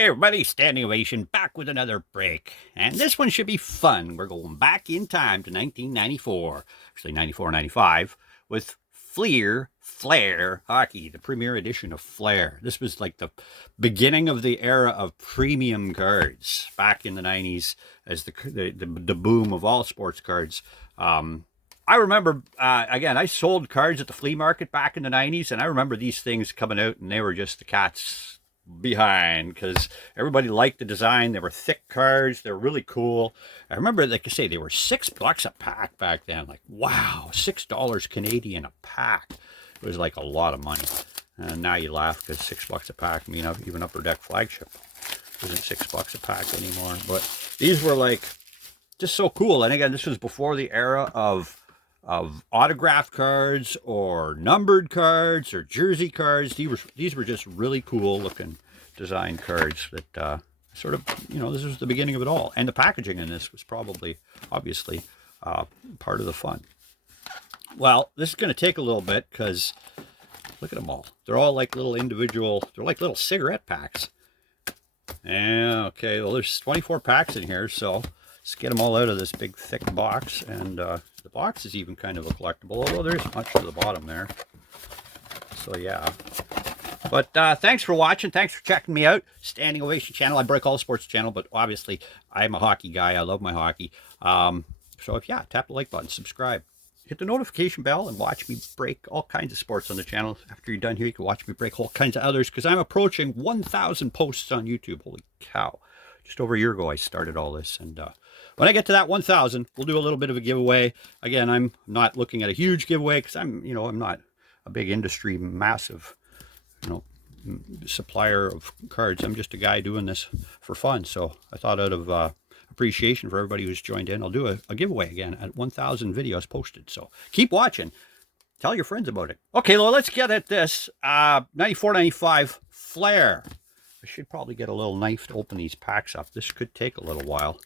Hey everybody, standing ovation, back with another break. And this one should be fun. We're going back in time to 1994, actually 94, 95, with Flair hockey, the premier edition of Flair. This was like the beginning of the era of premium cards back in the 90s as the boom of all sports cards. I remember, again, I sold cards at the flea market back in the 90s, and I remember these things coming out, and they were just the cat's behind because everybody liked the design. They were thick cards. They were really cool. I remember, like I say, they were $6 a pack back then. Like, wow, $6 Canadian a pack. It was like a lot of money. And now you laugh because $6 a pack, I mean, even Upper Deck Flagship isn't $6 a pack anymore. But these were like just so cool. And again, this was before the era of autographed cards or numbered cards or jersey cards. These were just really cool looking design cards that sort of, this was the beginning of it all. And the packaging in this was probably, obviously, part of the fun. Well, this is going to take a little bit because look at them all. They're all like little individual, they're like little cigarette packs. Yeah, okay, well, there's 24 packs in here, so let's get them all out of this big thick box. And the box is even kind of a collectible, although there's much to the bottom there. So yeah. But thanks for watching. Thanks for checking me out. Standing Ovation channel. I break all sports channel, but obviously I'm a hockey guy. I love my hockey. So if tap the like button, subscribe, hit the notification bell, and watch me break all kinds of sports on the channel. After you're done here, you can watch me break all kinds of others because I'm approaching 1,000 posts on YouTube. Holy cow. Just over a year ago, I started all this. And when I get to that 1,000, we'll do a little bit of a giveaway. Again, I'm not looking at a huge giveaway because I'm not a big industry, massive, supplier of cards. I'm just a guy doing this for fun. So I thought out of appreciation for everybody who's joined in, I'll do a giveaway again at 1,000 videos posted. So keep watching. Tell your friends about it. Okay, well, let's get at this. 94, 95 Flair. I should probably get a little knife to open these packs up. This could take a little while.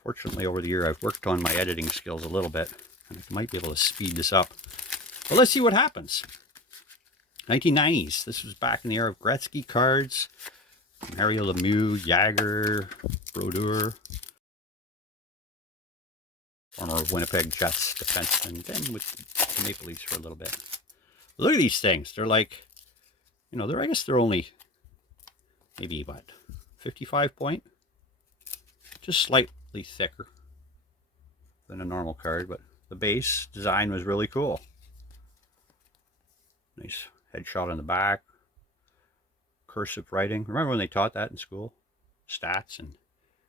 Fortunately, over the year, I've worked on my editing skills a little bit, and I might be able to speed this up. But let's see what happens. 1990s. This was back in the era of Gretzky cards. Mario Lemieux, Jagger, Brodeur. Former Winnipeg Jets defenseman. Then with the Maple Leafs for a little bit. Look at these things. They're like, I guess they're only maybe, 55 point? Just slightly thicker than a normal card, but the base design was really cool. Nice headshot on the back. Cursive writing. Remember when they taught that in school? Stats and,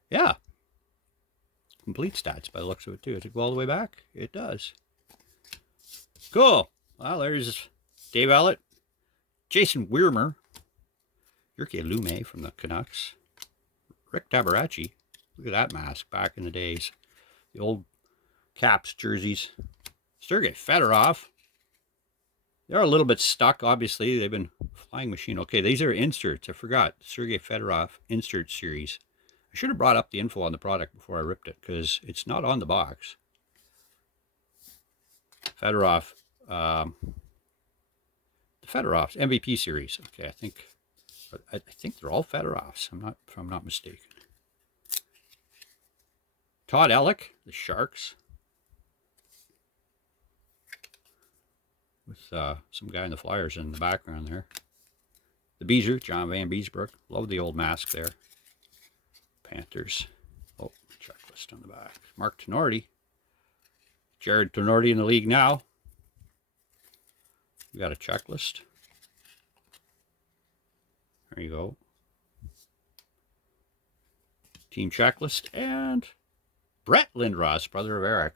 yeah. Complete stats by the looks of it, too. Does it go all the way back? It does. Cool. Well, there's Dave Ellett, Jason Wiermer, Jyrki Lume from the Canucks, Rick Tabarachi. Look at that mask back in the days. The old Caps jerseys. Sergei Fedorov. They're a little bit stuck, obviously. They've been flying machine. Okay, these are inserts. I forgot. Sergei Fedorov insert series. I should have brought up the info on the product before I ripped it because it's not on the box. Fedorov. The Fedorov's MVP series. Okay, I think they're all Fedorovs. If I'm not mistaken. Todd Ellick, the Sharks, with some guy in the Flyers in the background there. The Beezer, John Van Beesbrook. Love the old mask there. Panthers. Oh, checklist on the back. Mark Tenorti. Jared Tenorti in the league now. We got a checklist. There you go. Team checklist. And Brett Lindros, brother of Eric.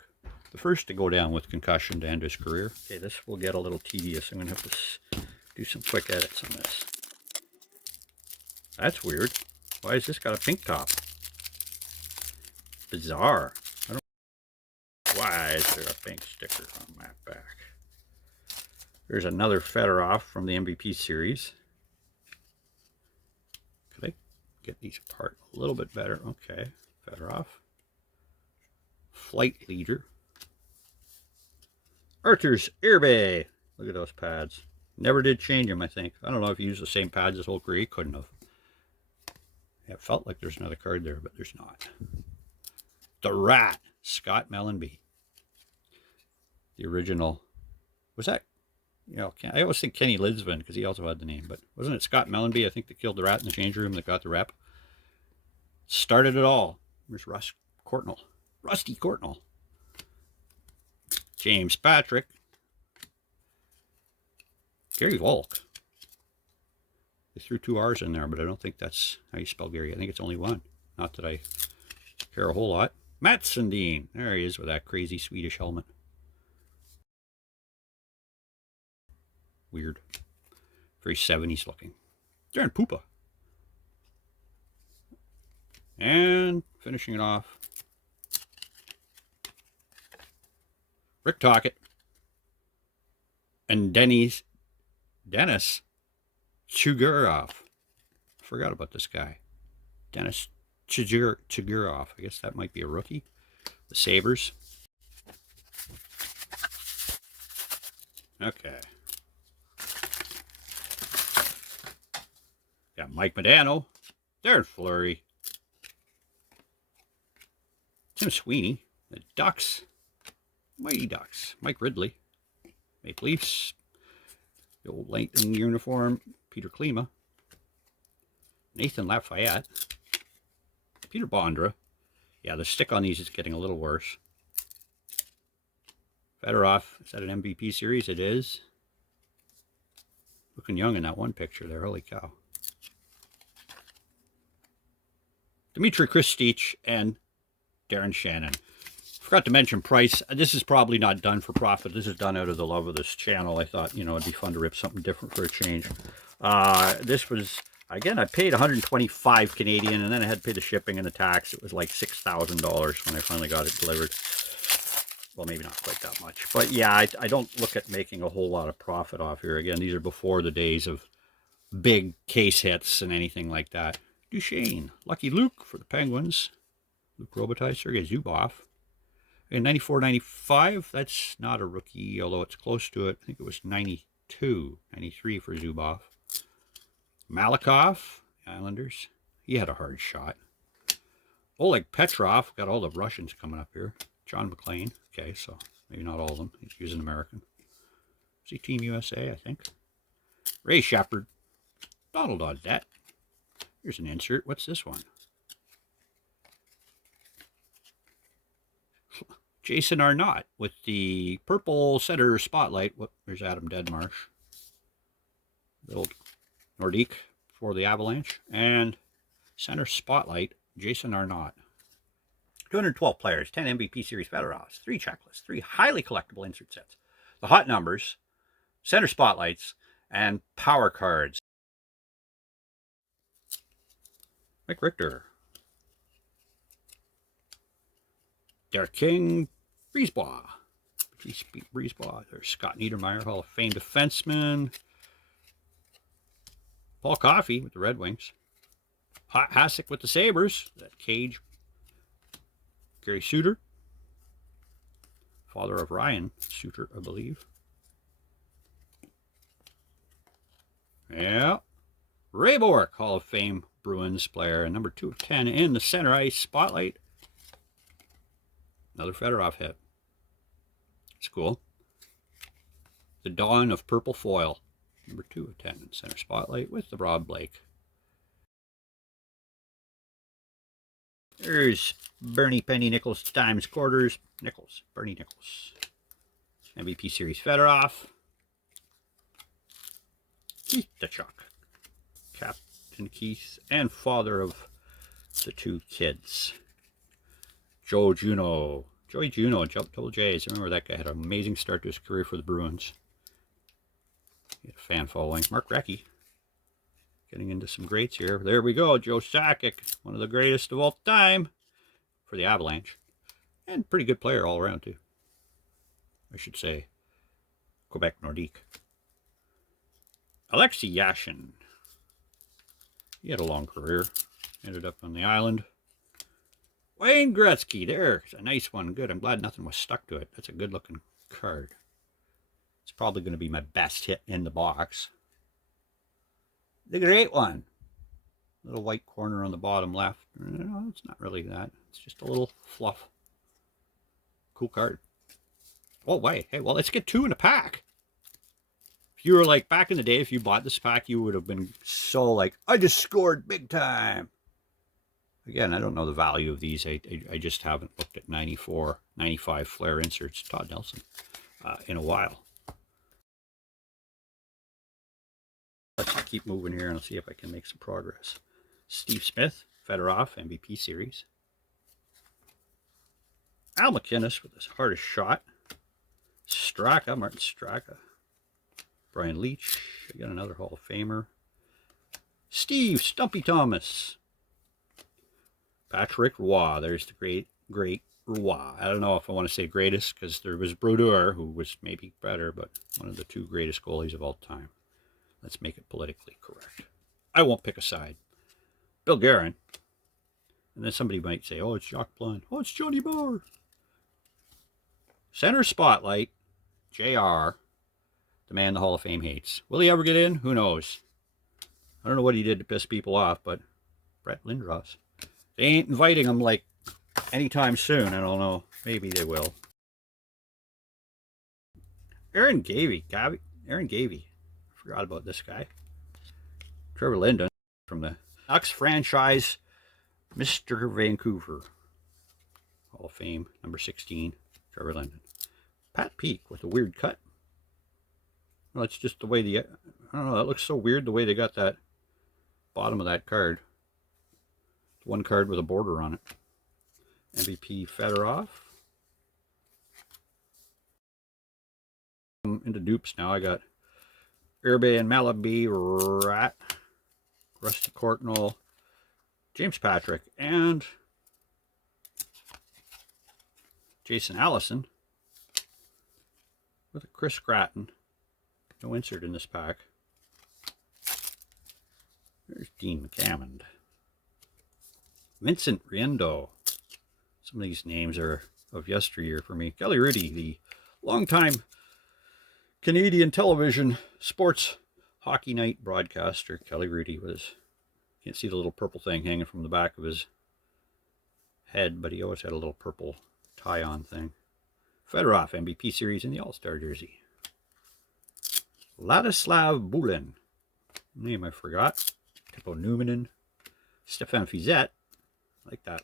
The first to go down with concussion to end his career. Okay, this will get a little tedious. I'm going to have to do some quick edits on this. That's weird. Why has this got a pink top? Bizarre. I don't know. Why is there a pink sticker on that back? There's another Fedorov from the MVP series. Could I get these apart a little bit better? Okay, Fedorov. Flight leader. Arthur's Irbe. Look at those pads. Never did change them, I think. I don't know if he used the same pads his whole career. He couldn't have. It felt like there's another card there, but there's not. The Rat, Scott Mellenby. The original. Was that? You know, I always think Kenny Lidsvin because he also had the name, but wasn't it Scott Mellenby, I think, that killed the Rat in the change room that got the rep? Started it all. There's Rusty Courtnall. James Patrick. Gary Volk. They threw 2 R's in there, but I don't think that's how you spell Gary. I think it's only one. Not that I care a whole lot. Matt Sundin. There he is with that crazy Swedish helmet. Weird. Very 70s looking. Darren Poopa. And finishing it off, Rick Tocchet and Dennis Chugurov. Forgot about this guy. Dennis Chugurov. I guess that might be a rookie. The Sabres. Okay. Got Mike Modano. Darren Fleury. Tim Sweeney. The Ducks. Mighty Ducks. Mike Ridley. Maple Leafs. The old Lightning uniform. Peter Klima. Nathan Lafayette. Peter Bondra. Yeah, the stick on these is getting a little worse. Fedorov. Is that an MVP series? It is. Looking young in that one picture there. Holy cow. Dmitry Kristich and Darren Shannon. Forgot to mention price. This is probably not done for profit. This is done out of the love of this channel. I thought, you know, it'd be fun to rip something different for a change. This was, again, I paid 125 Canadian, and then I had to pay the shipping and the tax. It was like $6,000 when I finally got it delivered. Well, maybe not quite that much. But yeah, I don't look at making a whole lot of profit off here. Again, these are before the days of big case hits and anything like that. Duchesne. Lucky Luke for the Penguins. Luke Robitaille. Sergei Zubov. In 94-95, that's not a rookie, although it's close to it. I think it was 92, 93 for Zubov. Malakoff, Islanders. He had a hard shot. Oleg Petrov. Got all the Russians coming up here. John McClain. Okay, so maybe not all of them. He's an American. Is he Team USA, I think? Ray Shepard. Donald Audette. Here's an insert. What's this one? Jason Arnott with the purple center spotlight. Whoop, there's Adam Deadmarsh. The old Nordique for the Avalanche. And center spotlight, Jason Arnott. 212 players, 10 MVP Series Fedorovs, 3 checklists, 3 highly collectible insert sets. The hot numbers, center spotlights, and power cards. Mike Richter. Derek King, Brisebois. Brisebois. There's Scott Niedermayer, Hall of Fame defenseman. Paul Coffey with the Red Wings. Hot Hasek with the Sabres. That Cage. Gary Suter. Father of Ryan Suter, I believe. Yeah. Ray Bourque, Hall of Fame Bruins player. And number 2 of 10 in the center ice spotlight. Another Fedorov hit. It's cool. The Dawn of Purple Foil. Number 2 of 10 in center spotlight with the Rob Blake. There's Bernie Penny Nichols times quarters. Nichols. Bernie Nichols. MVP Series Fedorov. Keith Tkachuk. Captain Keith and father of the 2 kids. Joey Juno, Double J's. I remember that guy had an amazing start to his career for the Bruins. He had a fan following. Mark Recchi. Getting into some greats here. There we go. Joe Sakic, one of the greatest of all time for the Avalanche. And pretty good player all around, too. I should say. Quebec Nordique. Alexei Yashin. He had a long career. Ended up on the island. Wayne Gretzky, there's a nice one. Good. I'm glad nothing was stuck to it. That's a good looking card. It's probably going to be my best hit in the box. The great one. Little white corner on the bottom left. No, it's not really that. It's just a little fluff. Cool card. Oh, wait. Hey, well, let's get 2 in a pack. If you were like, back in the day, if you bought this pack, you would have been so like, I just scored big time. Again, I don't know the value of these. I just haven't looked at 94, 95 Flair inserts, Todd Nelson, in a while. Let's keep moving here and I'll see if I can make some progress. Steve Smith, Fedorov, MVP series. Al McInnes with his hardest shot. Straka, Martin Straka. Brian Leach, I got another Hall of Famer. Steve Stumpy Thomas. Patrick Roy, there's the great Roy. I don't know if I want to say greatest because there was Brodeur, who was maybe better, but one of the 2 greatest goalies of all time. Let's make it politically correct. I won't pick a side. Bill Guerin. And then somebody might say, oh, it's Jacques Blond. Oh, it's Johnny Bauer. Center spotlight, JR, the man the Hall of Fame hates. Will he ever get in? Who knows? I don't know what he did to piss people off, but Brett Lindros. They ain't inviting him like anytime soon. I don't know. Maybe they will. Aaron Gavey. Aaron Gavey. I forgot about this guy. Trevor Linden from the Ducks franchise, Mr. Vancouver. Hall of Fame, number 16, Trevor Linden. Pat Peake with a weird cut. Well, it's just the way I don't know, that looks so weird the way they got that bottom of that card. One card with a border on it. MVP Fedorov. I'm into dupes now. I got Irbe and Malaby Rat, Rusty Courtnall, James Patrick, and Jason Allison with a Chris Gratton. No insert in this pack. There's Dean McCammond. Vincent Riendo. Some of these names are of yesteryear for me. Kelly Riddy, the longtime Canadian television sports hockey night broadcaster. Kelly Riddy was, you can't see the little purple thing hanging from the back of his head, but he always had a little purple tie-on thing. Fedorov, MVP series in the All-Star jersey. Ladislav Bulin, name I forgot. Tipo Numanen. Stefan Fizet, like that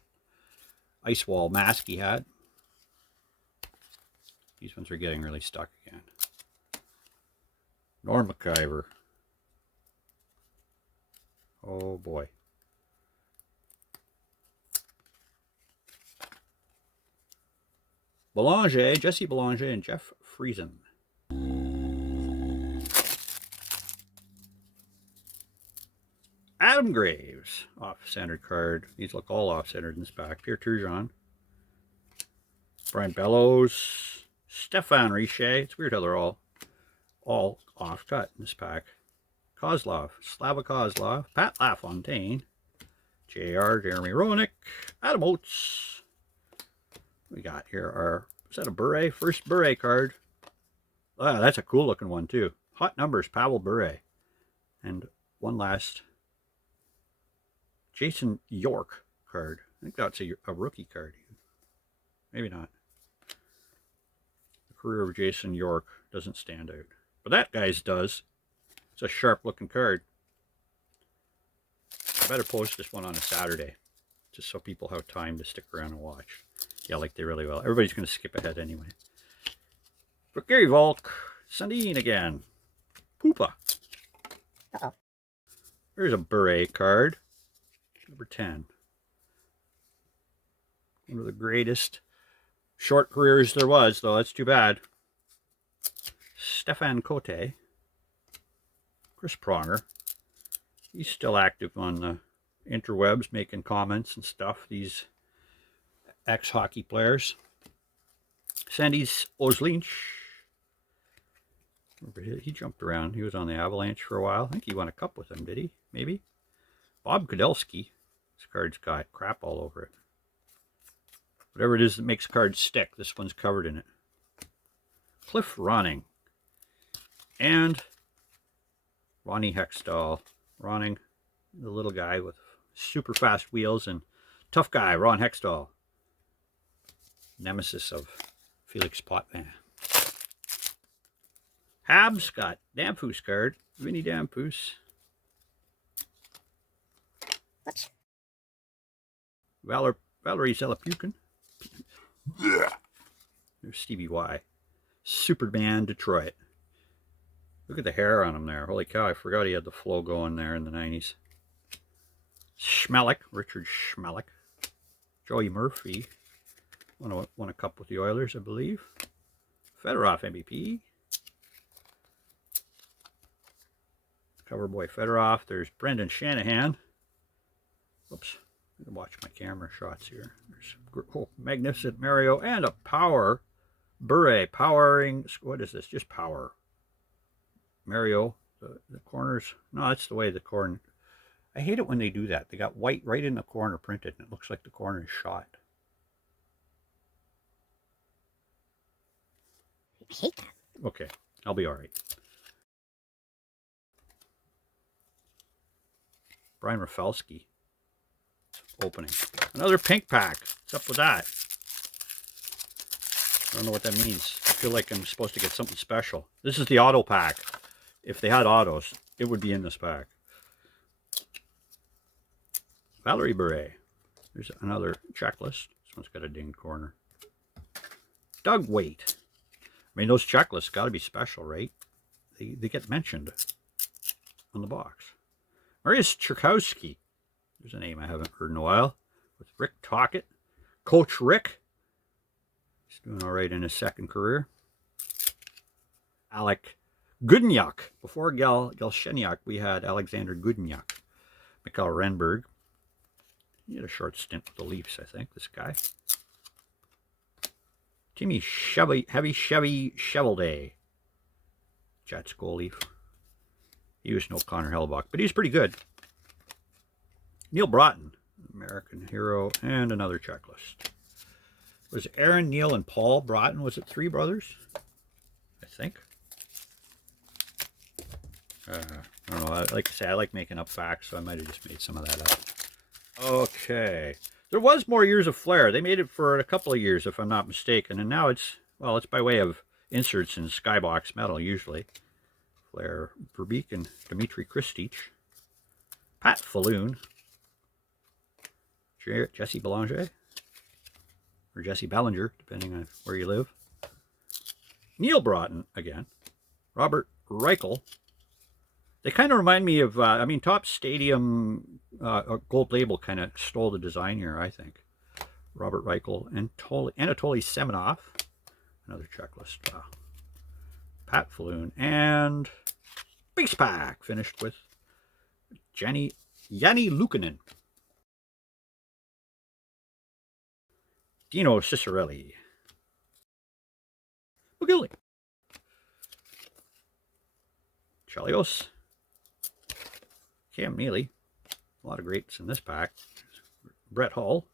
ice wall mask he had. These ones are getting really stuck again. Norm McIver. Oh boy. Belanger, Jesse Belanger, and Jeff Friesen. Adam Graves, off-centered card. These look all off-centered in this pack. Pierre Turgeon. Brian Bellows. Stefan Richer. It's weird how they're all off-cut in this pack. Kozlov. Slava Kozlov. Pat LaFontaine. JR. Jeremy Roenick. Adam Oates. We got here our, is that a Bure? First Bure card. Ah, that's a cool looking one too. Hot numbers, Pavel Bure. And one last Jason York card. I think that's a rookie card. Maybe not. The career of Jason York doesn't stand out. But that guy's does. It's a sharp looking card. I better post this one on a Saturday, just so people have time to stick around and watch. Yeah, like they really will. Everybody's going to skip ahead anyway. But Gary Volk, Sundin again. Poopa. There's a Bure card. Number 10. One of the greatest short careers there was, though. That's too bad. Stefan Cote. Chris Pronger. He's still active on the interwebs, making comments and stuff. These ex-hockey players. Sandys Ozlinch. He jumped around. He was on the Avalanche for a while. I think he won a cup with them, did he? Maybe. Bob Kudelski. This card's got crap all over it. Whatever it is that makes cards stick, this one's covered in it. Cliff Ronning. And Ronnie Hextall. Ronning, the little guy with super fast wheels, and tough guy, Ron Hextall. Nemesis of Felix Potvin. Habs got Damphus card. Vinny Damphus. Whoops. Valerie Zelapukin. There's Stevie Y. Superman Detroit. Look at the hair on him there. Holy cow, I forgot he had the flow going there in the 90s. Schmelik, Richard Schmelik. Joey Murphy. Won a cup with the Oilers, I believe. Fedorov MVP. Cover boy Fedorov. There's Brendan Shanahan. Oops. I'm going to watch my camera shots here. There's Magnificent Mario and a power. Bure powering. What is this? Just power. Mario. The corners. No, that's the way the corner. I hate it when they do that. They got white right in the corner printed, and it looks like the corner is shot. I hate that. Okay, I'll be all right. Brian Rafalski. Opening. Another pink pack. What's up with that? I don't know what that means. I feel like I'm supposed to get something special. This is the auto pack. If they had autos, it would be in this pack. Valerie Bure. There's another checklist. This one's got a dinged corner. Doug Waite. I mean, those checklists got to be special, right? They get mentioned on the box. Mariusz Czerkowski. There's a name I haven't heard in a while. With Rick Tocchet. Coach Rick. He's doing all right in his second career. Alec Gudniak. Before Galchenyuk, we had Alexander Gudniak. Mikhail Renberg. He had a short stint with the Leafs, I think, this guy. Timmy Heavy Chevy Chevelday. Jets goalie. He was no Connor Hellebuyck, but he's pretty good. Neil Broughton, American hero, and another checklist. Was Aaron, Neil, and Paul Broughton? Was it three brothers? I think. I don't know. Like I say, I like making up facts, so I might have just made some of that up. Okay. There was more years of Flair. They made it for a couple of years, if I'm not mistaken. And now it's by way of inserts in Skybox metal, usually. Flair Verbeek and Dmitry Kristich. Pat Falloon. Jesse Belanger. Or Jesse Bellinger, depending on where you live. Neil Broughton, again. Robert Reichel. They kind of remind me of, Top Stadium Gold Label kind of stole the design here, I think. Robert Reichel and Anatoly Semenov. Another checklist. Pat Falloon. And Base Pack, finished with Yanni Luukkonen. Dino Cicerelli. McGilly. Chelios. Cam Neely. A lot of greats in this pack. Brett Hull.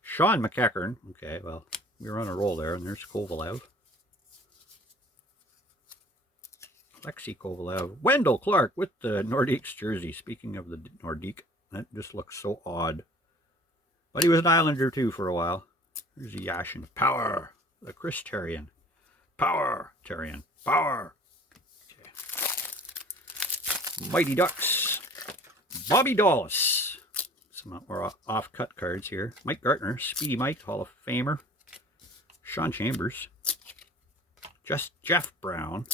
Sean McEachern. Okay, well, we were on a roll there, and there's Kovalev. Alexei Kovalev. Wendell Clark with the Nordiques jersey. Speaking of the Nordique, that just looks so odd. But he was an Islander, too, for a while. There's a Yashin. Power. The Chris Terrian. Power. Terrian. Power. Okay. Mighty Ducks. Bobby Dallas. Some more off-cut cards here. Mike Gartner. Speedy Mike, Hall of Famer. Sean Chambers. Just Jeff Brown.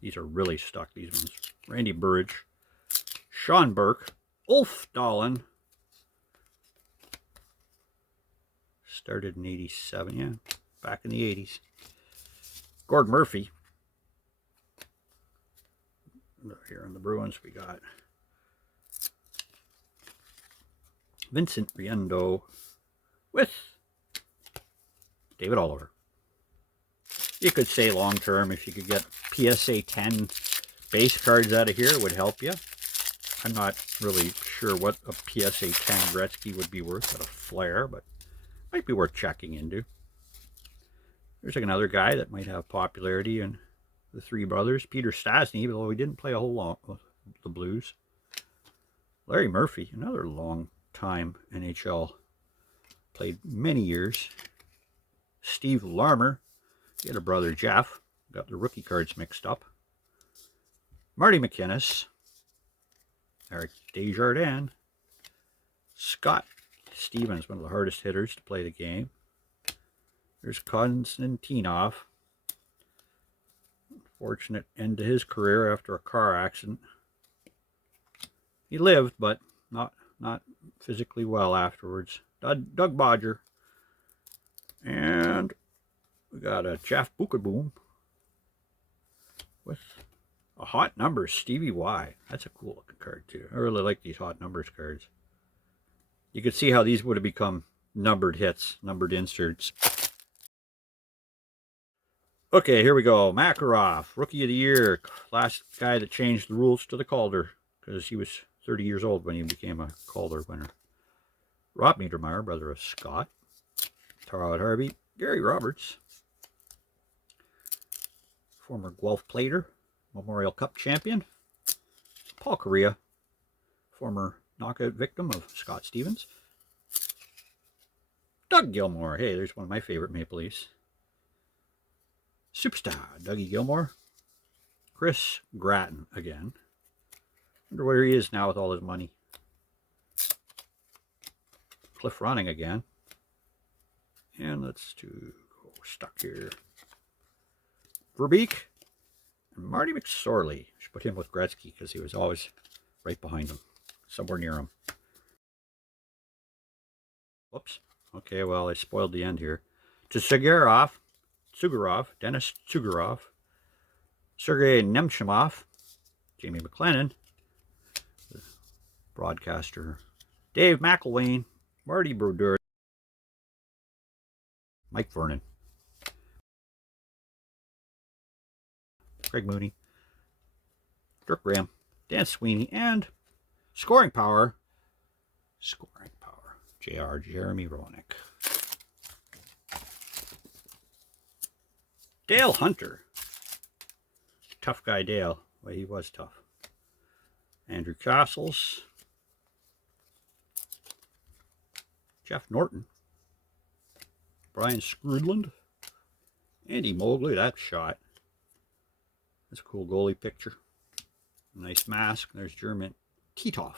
These are really stuck, these ones. Randy Burridge. Sean Burke. Ulf Dahlin. Started in 87, yeah. Back in the 80s. Gord Murphy. Here on the Bruins, we got Vincent Riendo with David Oliver. You could say long-term, if you could get PSA 10 base cards out of here, it would help you. I'm not really sure what a PSA 10 Gretzky would be worth at a Flair, but might be worth checking into. There's like another guy that might have popularity in the Three Brothers. Peter Stastny, although he didn't play a whole lot with the Blues. Larry Murphy, another long-time NHL, played many years. Steve Larmer, he had a brother Jeff, got the rookie cards mixed up. Marty McInnes, Eric Desjardins, Scott Stevens, one of the hardest hitters to play the game. There's Konstantinov. Unfortunate end to his career after a car accident. He lived, but not physically well afterwards. Doug Bodger. And we got a Jeff Bookeboom with a hot numbers Stevie Y. That's a cool looking card too. I really like these hot numbers cards. You can see how these would have become numbered hits, numbered inserts. Okay, here we go. Makarov, Rookie of the Year. Last guy that changed the rules to the Calder, because he was 30 years old when he became a Calder winner. Rob Niedermeyer, brother of Scott. Todd Harvey. Gary Roberts. Former Guelph Plater, Memorial Cup champion. Paul Correa, former knockout victim of Scott Stevens. Doug Gilmour. Hey, there's one of my favorite Maple Leafs. Superstar Dougie Gilmour. Chris Gratton again. Wonder where he is now with all his money. Cliff Ronning again. And let's go stuck here. Verbeek and Marty McSorley. Should put him with Gretzky because he was always right behind him, somewhere near him. Whoops. Okay, well, I spoiled the end here. To Sugarov, Dennis Sugarov, Sergei Nemchimov, Jamie McLennan, the broadcaster, Dave McElwain, Marty Brodeur, Mike Vernon, Craig Mooney, Dirk Graham, Dan Sweeney, and scoring power, JR Jeremy Roenick. Dale Hunter. Tough guy Dale. Well, he was tough. Andrew Castles. Jeff Norton. Brian Scrudland. Andy Mogley. That shot. That's a cool goalie picture. Nice mask. There's German Titov.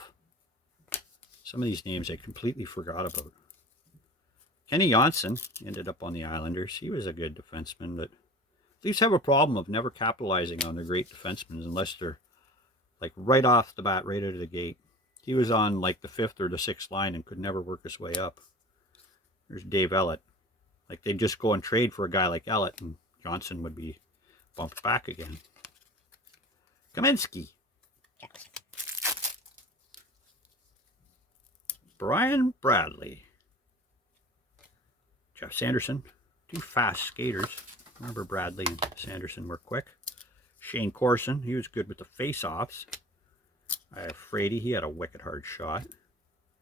Some of these names I completely forgot about. Kenny Johnson ended up on the Islanders. He was a good defenseman, but Leafs have a problem of never capitalizing on their great defensemen unless they're like right off the bat, right out of the gate. He was on like the 5th or the 6th line and could never work his way up. There's Dave Ellett. Like they'd just go and trade for a guy like Ellett and Johnson would be bumped back again. Kaminsky. Brian Bradley. Jeff Sanderson. 2 fast skaters. Remember Bradley and Sanderson were quick. Shane Corson. He was good with the face-offs. I have Frady. He had a wicked hard shot.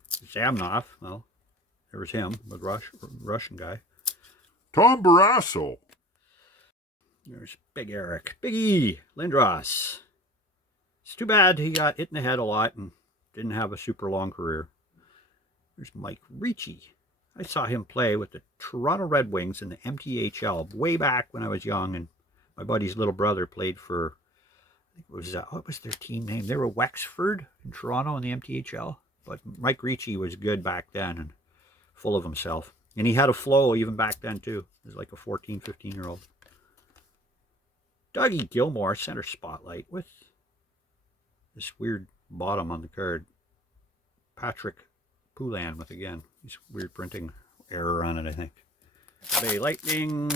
Zamnov. Well, there was him. The Russian guy. Tom Barrasso. There's Big Eric. Big E. Lindros. It's too bad he got hit in the head a lot and didn't have a super long career. There's Mike Ricci. I saw him play with the Toronto Red Wings in the MTHL way back when I was young, and my buddy's little brother played for, I think it was, what was their team name? They were Wexford in Toronto in the MTHL, but Mike Ricci was good back then and full of himself. And he had a flow even back then too. He was like a 14, 15-year-old. Dougie Gilmour, center spotlight with this weird bottom on the card. Patrick Poulan with, again, this weird printing error on it, I think. Bay Lightning,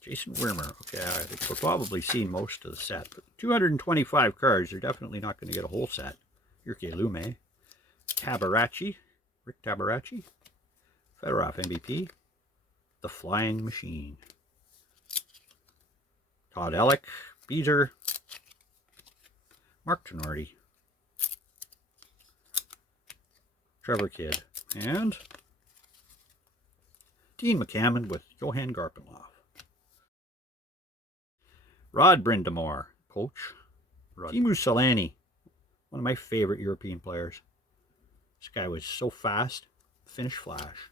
Jason Wimmer. Okay, I think we'll probably see most of the set, but 225 cards, they're definitely not going to get a whole set. Yurke Lume, Tabarachi, Rick Tabarachi, Fedorov MVP, The Flying Machine, Todd Ellick, Beezer, Mark Tenorti, Trevor Kidd, and Dean McCammon with Johan Garpenloff. Rod Brindamore, coach. Timu Solani, One of my favorite European players. This guy was so fast. Finnish flash.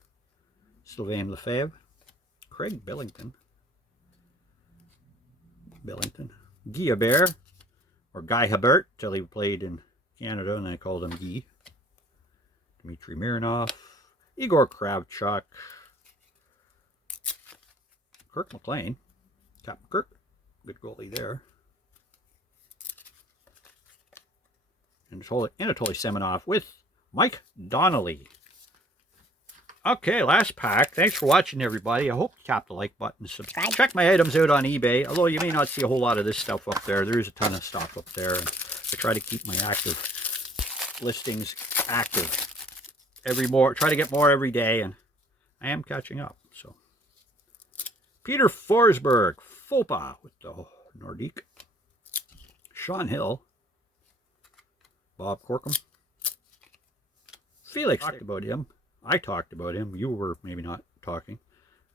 Sylvain Lefebvre. Craig Billington. Guy Hebert, or Guy Hebert, till he played in Canada and I called him Guy. Dmitry Mironov. Igor Kravchuk. Kirk McLean. Captain Kirk. Good goalie there. And Anatoly Semenov with Mike Donnelly. Okay, last pack. Thanks for watching, everybody. I hope you tap the like button. Subscribe. Check my items out on eBay. Although you may not see a whole lot of this stuff up there. There is a ton of stuff up there. And I try to keep my active listings active. Try to get more every day, and I am catching up. So, Peter Forsberg, Fopa with the Nordique. Sean Hill. Bob Corkum. Felix talked about him. I talked about him. You were maybe not talking.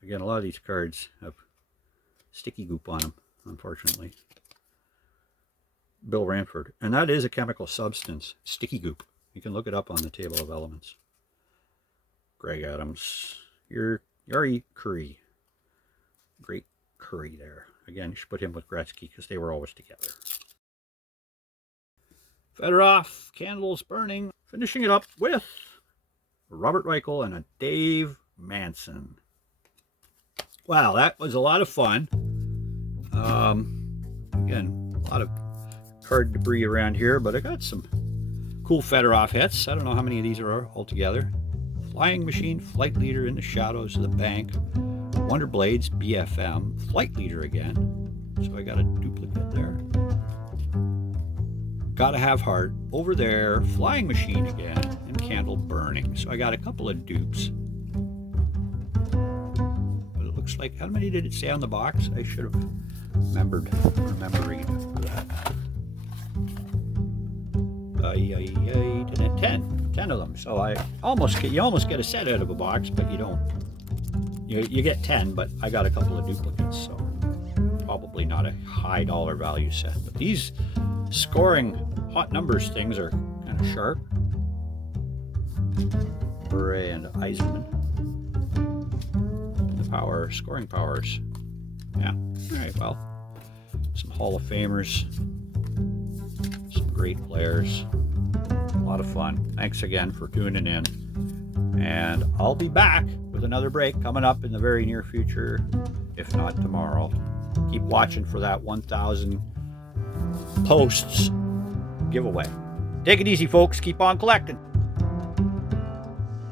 Again, a lot of these cards have sticky goop on them, unfortunately. Bill Ranford. And that is a chemical substance, sticky goop. You can look it up on the table of elements. Greg Adams. Yari Curry. Great Curry there. Again, you should put him with Gretzky because they were always together. Fedorov, candles burning. Finishing it up with Robert Reichel and a Dave Manson. Wow, that was a lot of fun. Again, a lot of card debris around here, but I got some cool Fedorov hits. I don't know how many of these are altogether. Flying Machine, Flight Leader in the Shadows of the Bank, Wonder Blades, BFM, Flight Leader again. So I got a duplicate there. Gotta Have Heart over there, Flying Machine again, and Candle Burning. So I got a couple of dupes. But it looks like, how many did it say on the box? I should have remembering that. 10 of them. So you almost get a set out of a box, but you don't. You get 10, but I got a couple of duplicates, so probably not a high dollar value set. But these scoring hot numbers things are kind of sharp. Bure and Eisenman. The scoring powers. Yeah. All right. Well, some Hall of Famers, some great players. A lot of fun. Thanks again for tuning in. And I'll be back with another break coming up in the very near future, if not tomorrow. Keep watching for that 1,000 posts giveaway. Take it easy, folks. Keep on collecting.